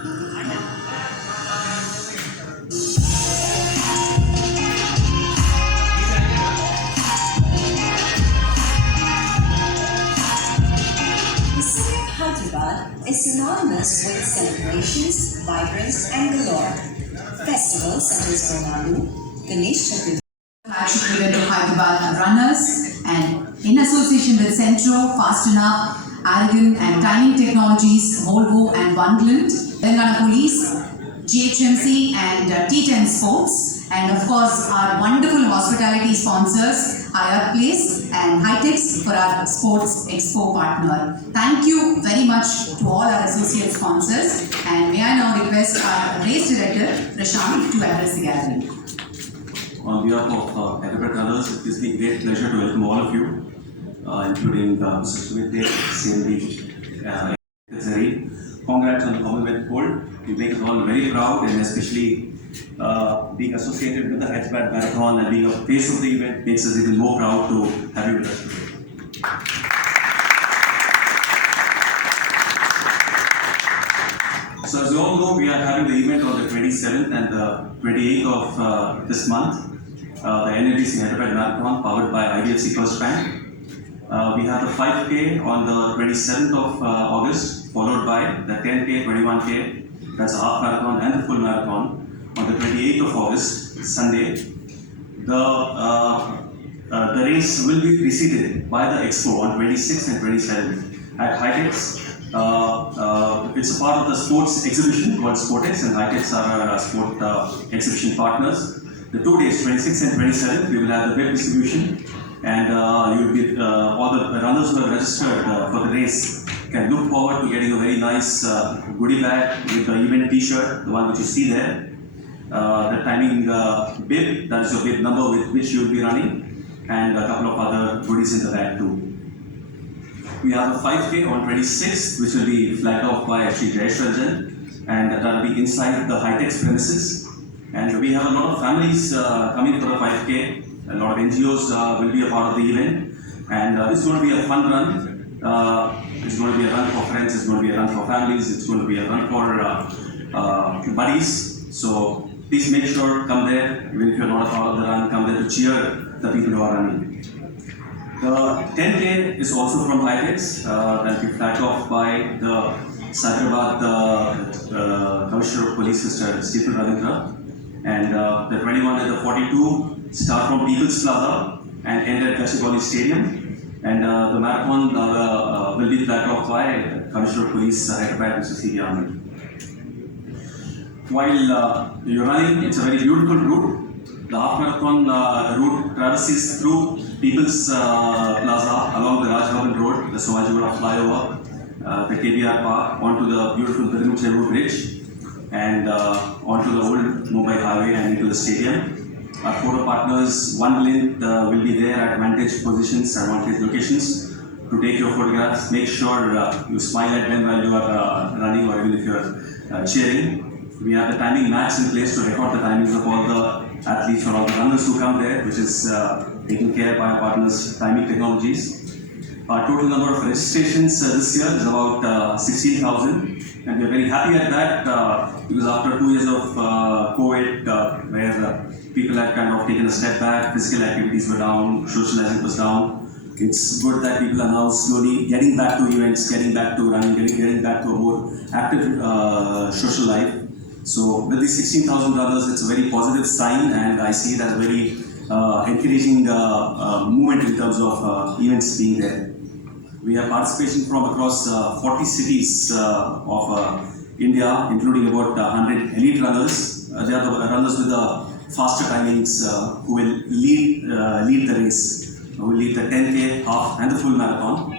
Hyderabad is synonymous with celebrations, vibrance and galore. Festivals such as Bonalu, Ganesh Chaturthi, flagship event of Hyderabad runners, and in association with Centro, Fast Enough, Aragon and Timing Technologies, Volvo and Bundland, Telangana Police, GHMC and T10 Sports, and of course our wonderful hospitality sponsors, Hyatt Place and Hitex for our Sports Expo partner. Thank you very much to all our associate sponsors, and may I now request our race director, Prashant, to address the gathering. On behalf of Hyderabad runners, it gives me great pleasure to welcome all of you, including Mr. SumitDeb, CMD, Congrats on the Commonwealth Gold. You make us all very proud, and especially being associated with the Hyderabad Marathon and being a face of the event makes us even more proud to have you with us today. So as you all know, we are having the event on the 27th and the 28th of this month. The NMDC Hyderabad Marathon powered by IDFC First Bank. We have the 5K on the 27th of August, followed by the 10K, 21K, that's a half marathon and the full marathon on the 28th of August, Sunday. The race will be preceded by the expo on 26th and 27th at HYDERABAD. It's a part of the sports exhibition called SportX, and HYDERABAD are our sport exhibition partners. The 2 days, 26th and 27th, we will have the web distribution, and you will get all the runners who have registered for the race can look forward to getting a very nice goodie bag with the event T-shirt, the one which you see there, the timing bib, that is your bib number with which you will be running, and a couple of other goodies in the bag too. We have a 5K on 26th, which will be flagged off by Shri Jayesh, and that will be inside the Hitex premises. And we have a lot of families coming for the 5K. A lot of NGOs will be a part of the event, and it's going to be a fun run. It's going to be a run for friends, it's going to be a run for families, it's going to be a run for buddies. So please make sure come there, even if you're not a part of the run, come there to cheer the people who are running. The 10K is also from HYDERABAD, that will be flagged off by the Hyderabad Commissioner of Police, Mr. Stephen Ravindra. And the 21 and the 42 start from People's Plaza and end at Gachibowli Stadium. And the marathon will be flagged off by Commissioner of Police, Hyderabad, Mr. C. Ahmed. While you're running, it's a very beautiful route. The half marathon route traverses through People's Plaza along the Raj Bhavan Road, the Sohajiwala flyover, the KBR Park, onto the beautiful Birnu Bridge, and onto the old Mumbai highway and into the stadium. Our photo partners, one link will be there at vantage positions, advantage locations to take your photographs. Make sure you smile at them while you are running, or even if you are cheering. We have the timing maps in place to record the timings of all the athletes or all the runners who come there, which is taken care by our partners, Timing Technologies. Our total number of registrations this year is about 16,000, and we are very happy at that because after 2 years of COVID, where people have kind of taken a step back, physical activities were down, socializing was down. It's good that people are now slowly getting back to events, getting back to running, getting back to a more active social life. So with these 16,000 runners, it's a very positive sign, and I see it as a very encouraging movement in terms of events being there. We have participation from across 40 cities of India, including about 100 elite runners. They are the runners with the faster timings who will lead the race, who will lead the 10K, half and the full marathon.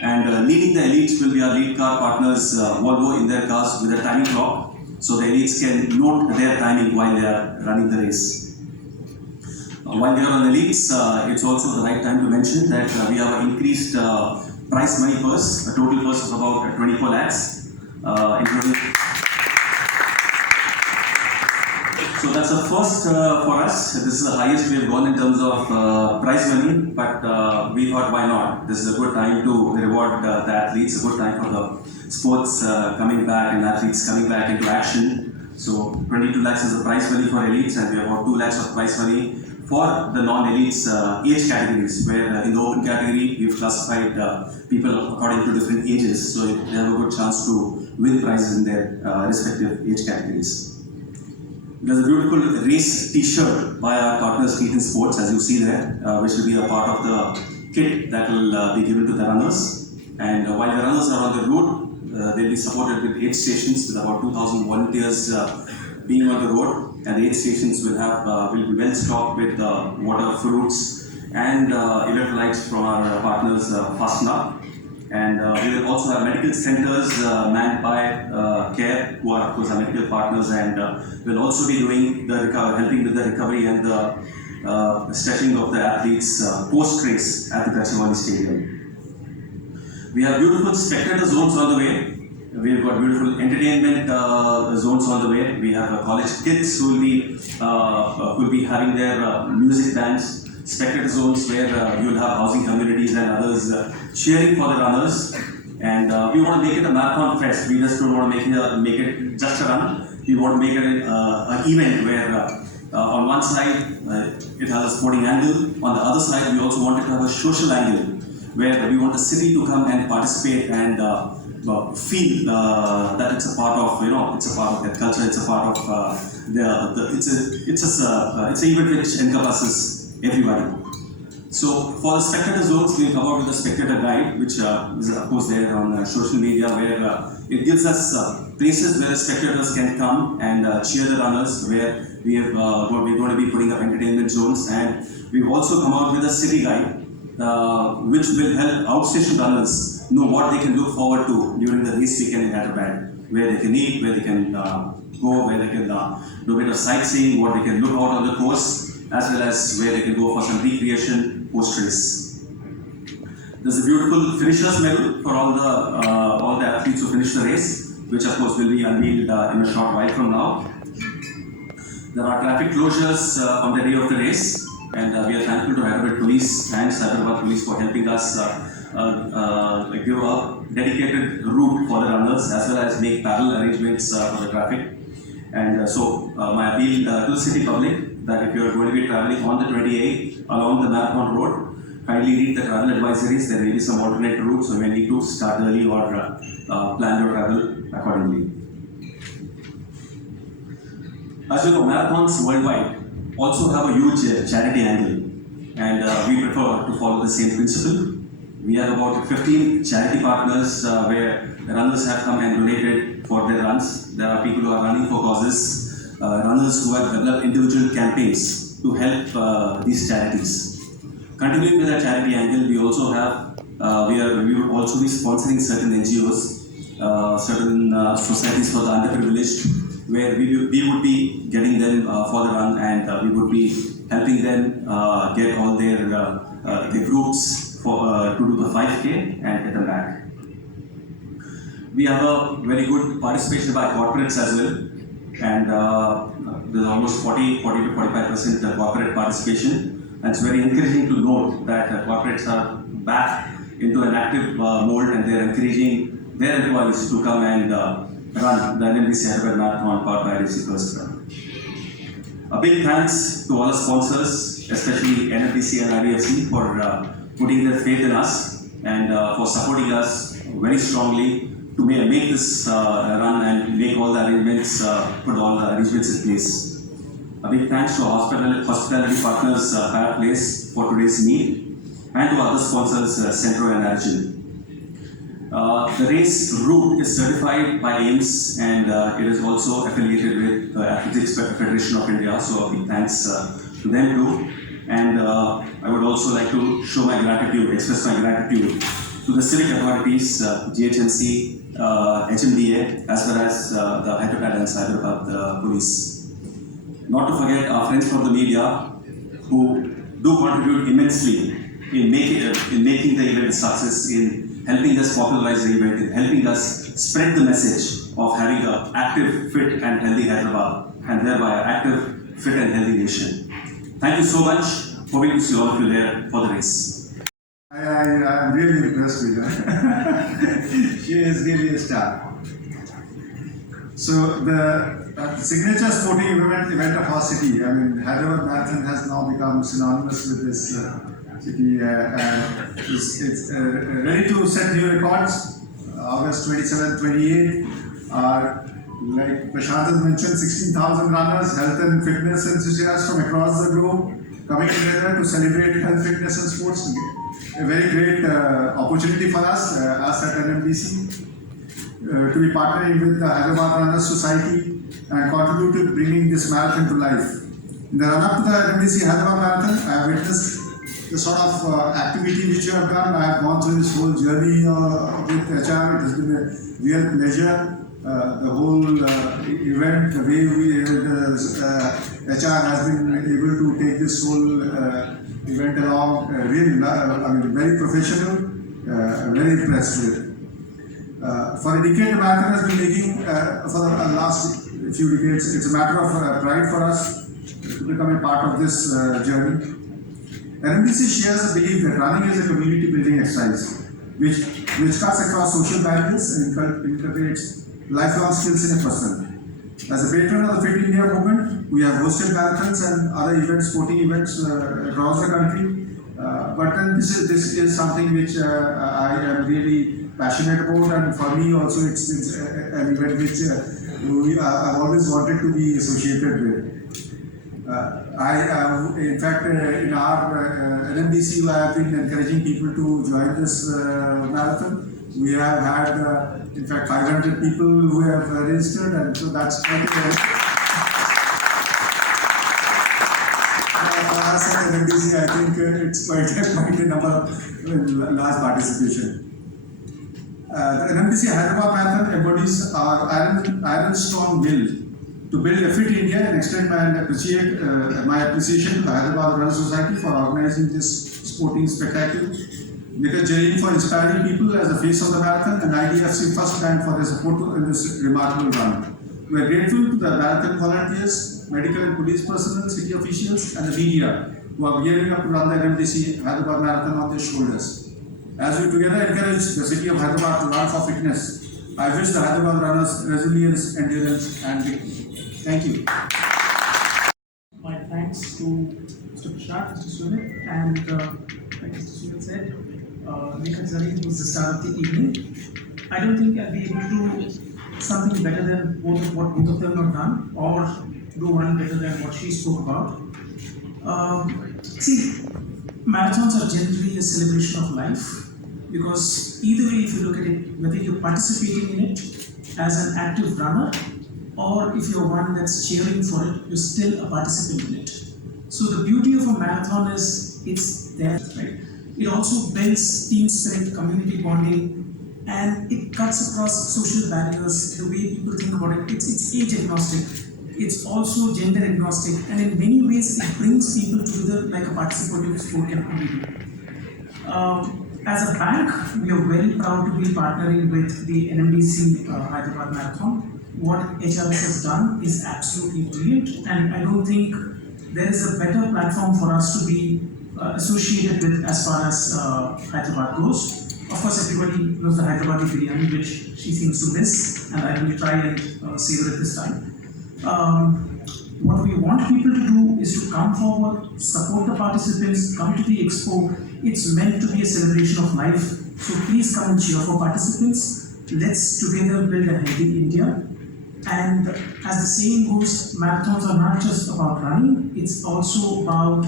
And leading the elites will be our lead car partners, Volvo, in their cars with a timing clock, so the elites can note their timing while they are running the race. While we are on elites, it's also the right time to mention that we have an increased prize money purse, a total purse of about 24 lakhs, including. So that's a first for us. This is the highest we have gone in terms of prize money, but we thought, why not? This is a good time to reward the athletes, a good time for the sports coming back and athletes coming back into action. So 22 lakhs is the prize money for elites, and we have about 2 lakhs of prize money for the non-elites age categories, where in the open category we've classified people according to different ages, so they have a good chance to win prizes in their respective age categories. There's a beautiful race t-shirt by our partners Feet in Sports, as you see there, which will be a part of the kit that will be given to the runners. And while the runners are on the road, they'll be supported with aid stations with about 2,000 volunteers being on the road, and the aid stations will be well stocked with water, fruits, and electrolytes from our partners Fasten Up. And we will also have medical centers manned by CARE, who are of course our medical partners, and will also be doing helping with the recovery and the stretching of the athletes post-race at the Gachibowli Stadium. We have beautiful spectator zones on the way. We've got beautiful entertainment zones on the way. We have college kids who will be having their music bands. Spectator zones where you'll have housing communities and others cheering for the runners. And we want to make it a marathon fest. We just don't want to make it just a run. We want to make it an event where on one side it has a sporting angle. On the other side, we also want it to have a social angle, where we want the city to come and participate and feel that it's a part of, it's a part of their culture. It's a part of it's an event which encompasses everybody. So for the spectator zones, we'll come out with a spectator guide, which is of course there on social media, where it gives us places where spectators can come and cheer the runners, where we're going to be putting up entertainment zones. And we've also come out with a city guide, which will help outstation runners know what they can look forward to during the race weekend in Hyderabad, where they can eat, where they can go, where they can do a bit of sightseeing, what they can look out on the course, as well as where they can go for some recreation post-race. There's a beautiful finishers medal for all the athletes who finish the race, which of course will be unveiled in a short while from now. There are traffic closures on the day of the race, and we are thankful to Hyderabad Police and Hyderabad Police for helping us give a dedicated route for the runners, as well as make parallel arrangements for the traffic. And so my appeal to the city public, that if you are going to be traveling on the 28th along the marathon road, kindly read the travel advisories. There may be some alternate routes, so you may need to start early or plan your travel accordingly. As you know, marathons worldwide also have a huge charity angle, and we prefer to follow the same principle. We have about 15 charity partners where runners have come and donated for their runs. There are people who are running for causes, runners who have developed individual campaigns to help these charities. Continuing with that charity angle, we also have, we will also be sponsoring certain NGOs, certain societies for the underprivileged, where we would be getting them for the run, and we would be helping them get all their groups to do the 5K and get them back. We have a very good participation by corporates as well, and there's almost 40 to 45% corporate participation. And it's very encouraging to note that corporates are back into an active mode, and they're encouraging their employees to come and run the NMDC Hyderabad Marathon powered by IDFC First Run. A big thanks to all our sponsors, especially NMDC and IDFC, for putting their faith in us and for supporting us very strongly to make this run and make all the arrangements, put all the arrangements in place. A big thanks to our hospitality partners, Hyatt Place, for today's meet, and to other sponsors, Centro and Arjun. The race route is certified by AIMS, and it is also affiliated with the Athletics Federation of India, so a big thanks to them too. And I would also like to express my gratitude to the civic authorities, GHMC, HMDA, as well as the Hyderabad and Hyderabad Police. Not to forget our friends from the media, who do contribute immensely in making the event a success, in helping us popularize the event, in helping us spread the message of having an active, fit and healthy Hyderabad, and thereby an active, fit and healthy nation. Thank you so much. Hoping to see all of you there for the race. I I am really impressed with her. She is really a star. So the signature sporting event of our city, I mean, Hyderabad Marathon has now become synonymous with this city. It's ready to set new records. August 27, 28 are, like Prashant has mentioned, 16,000 runners, health and fitness enthusiasts from across the globe coming together to celebrate health, fitness and sports. A very great opportunity for us at NMDC. To be partnering with the Hyderabad Runners Society and contribute to bringing this marathon to life. In the run-up to the NMDC Hyderabad Marathon, I have witnessed the sort of activity which you have done. I have gone through this whole journey with HR. It has been a real pleasure. The whole event, the way HR has been able to take this whole event along, really, very professional, very impressed with. For a decade, the marathon has been making, for the last few decades, it's a matter of pride for us to become a part of this journey. NMDC shares the belief that running is a community building exercise, which cuts across social barriers and inculcates lifelong skills in a person. As a patron of the Fit India movement, we have hosted marathons and other events, sporting events across the country. But then this is something which I am really passionate about, and for me also it's an event which I've always wanted to be associated with. In fact, in our NMDC, I have been encouraging people to join this marathon. We have had, in fact, 500 people who have registered, and so that's quite for us at NMDC, I think it's quite a number of large participation. The NMDC Hyderabad Marathon embodies our iron strong will to build a fit India and extend my appreciation to the Hyderabad Runners Society for organizing this sporting spectacle. Because Jain for inspiring people as the face of the marathon, and IDFC first time for their support in this remarkable run. We are grateful to the marathon volunteers, medical and police personnel, city officials, and the media who are gearing up to run the NMDC Hyderabad Marathon on their shoulders. As we together encourage the city of Hyderabad to run for fitness, I wish the Hyderabad runners resilience, endurance, and victory. Thank you. My thanks to Mr. Prashant, Mr. Sumit, and like Mr. Sumit said, Nikhat Zareen was the star of the evening. I don't think I'll be able to do something better than what both of them have done, or do one better than what she spoke about. See, marathons are generally a celebration of life, because either way, if you look at it, whether you're participating in it as an active runner, or if you're one that's cheering for it, you're still a participant in it. So the beauty of a marathon is it's there, right? It also builds team spirit, community bonding, and it cuts across social barriers. The way people think about it, it's age agnostic. It's also gender agnostic, and in many ways, it brings people together like a participative sport can do. As a BanK, we are very proud to be partnering with the NMDC Hyderabad Marathon. What HRS has done is absolutely brilliant, and I don't think there is a better platform for us to be associated with as far as Hyderabad goes. Of course, everybody knows the Hyderabadi biryani, which she seems to miss, and I will try and savor it this time. What we want people to do is to come forward, support the participants, come to the expo. It's meant to be a celebration of life, so please come and cheer for participants. Let's together build a healthy India. And as the saying goes, marathons are not just about running, it's also about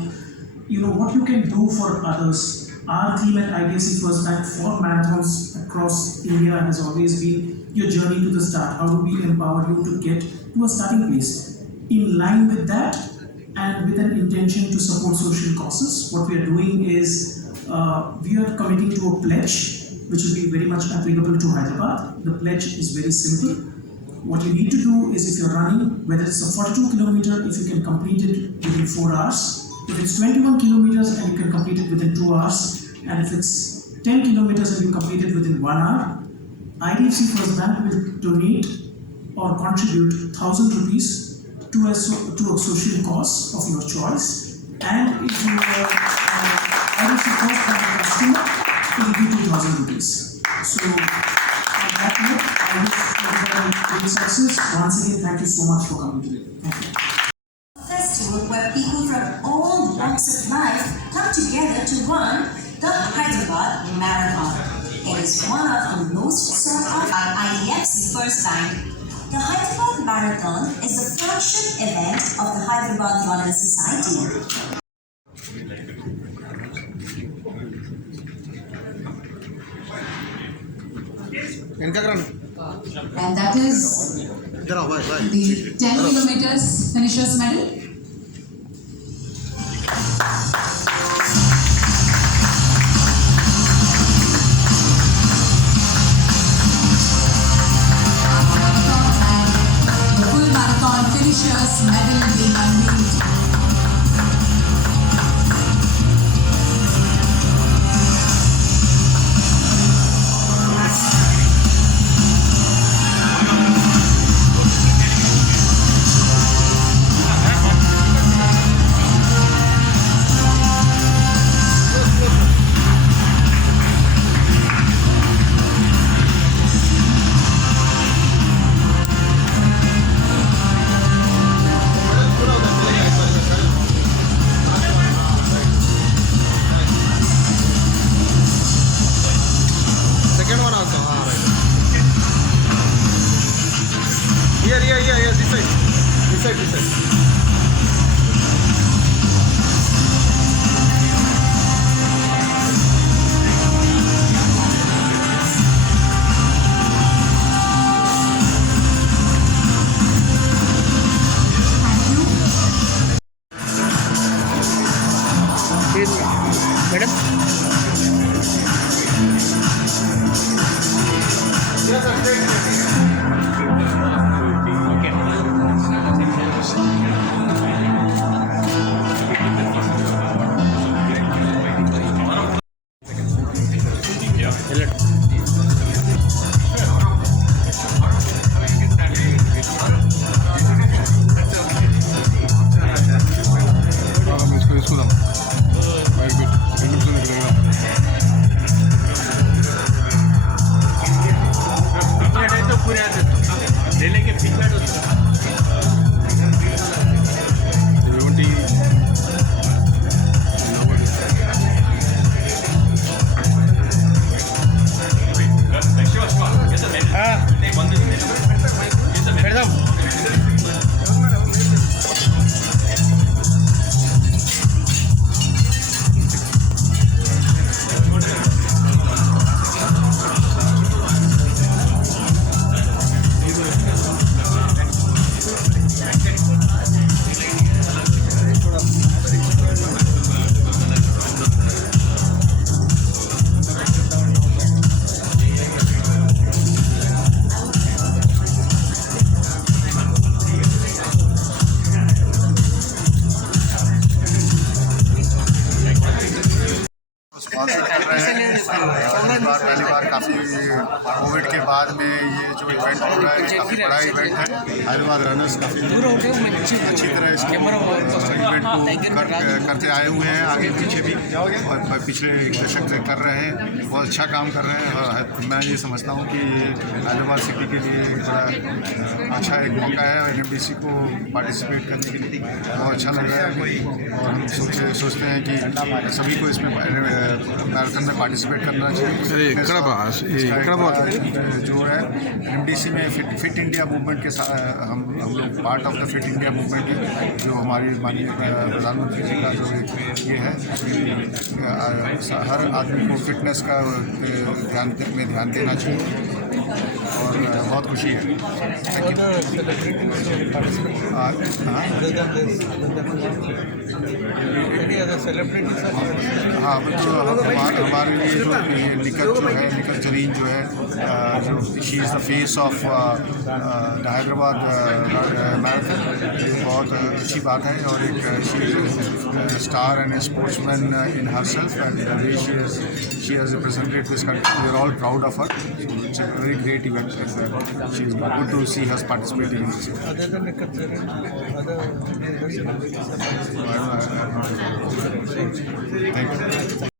what you can do for others. Our theme at IDFC First Bank for marathons across India has always been your journey to the start. How do we empower you to get to a starting place? In line with that, and with an intention to support social causes, what we are doing is we are committing to a pledge which will be very much applicable to Hyderabad. The pledge is very simple. What you need to do is, if you're running, whether it's a 42 kilometer, if you can complete it within 4 hours, if it's 21 kilometers and you can complete it within 2 hours, and if it's 10 kilometers and you complete it within 1 hour, IDFC First Bank will donate or contribute 1,000 rupees to a social cause of your choice. And if you are IDFC First Bank customer, will give 2,000 rupees. So, on that note, I wish everybody great success. Once again, thank you so much for coming today. Thank you. Festival where people from all walks of life come together to run the Hyderabad Marathon. It is one of the most sought after by IDFC first time. The Hyderabad Marathon is the flagship event of the Hyderabad Runners Society. And that is the 10 kilometers finishers medal. And the full marathon finishers medal being unveiled. Second one also. Right. Here. This side. Madam. इसको दाम भाई bit 2 निमिषం निकलेगा तो पूरे आते ले लेके feedback होता 70 Perdón. स्पॉन्सर कर रहे हैं। पहली बार काफ़ी कोविड के बाद में ये जो इवेंट हो रहा है ये काफ़ी बड़ा इवेंट है। हैदराबाद रनर्स काफ़ी अच्छी तरह इस इवेंट को करते आए हुए हैं, आगे पीछे भी, और पिछले एक दशक से कर रहे हैं, बहुत अच्छा काम कर रहे हैं। और मैं ये समझता हूँ कि हैदराबाद सिटी के लिए बड़ा अच्छा एक मौका है NMDC को पार्टिसिपेट करने के लिए, बहुत अच्छा लग रहा है। और हम सोचते हैं कि सभी को इसमें मैराथन में पार्टिसिपेट करना चाहिए। जो है NMDC में फिट इंडिया मूवमेंट के साथ हम लोग part of the fit India movement है, जो हमारी माननीय प्रधानमंत्री जी का जो ये है, हर आदमी को फिटनेस का ध्यान देना चाहिए, और बहुत खुशी है। Thank you. हाँ, जो हमारे लिए जो निकट जरीन जो है, जो she is the face of the Hyderabad marathon, ये बहुत अच्छी बात है। और एक she is star and sportsman in herself, and the way she has represented this country, we are all proud of her. It's a very great event, and she is good to see us participating in this. Other than Thank you.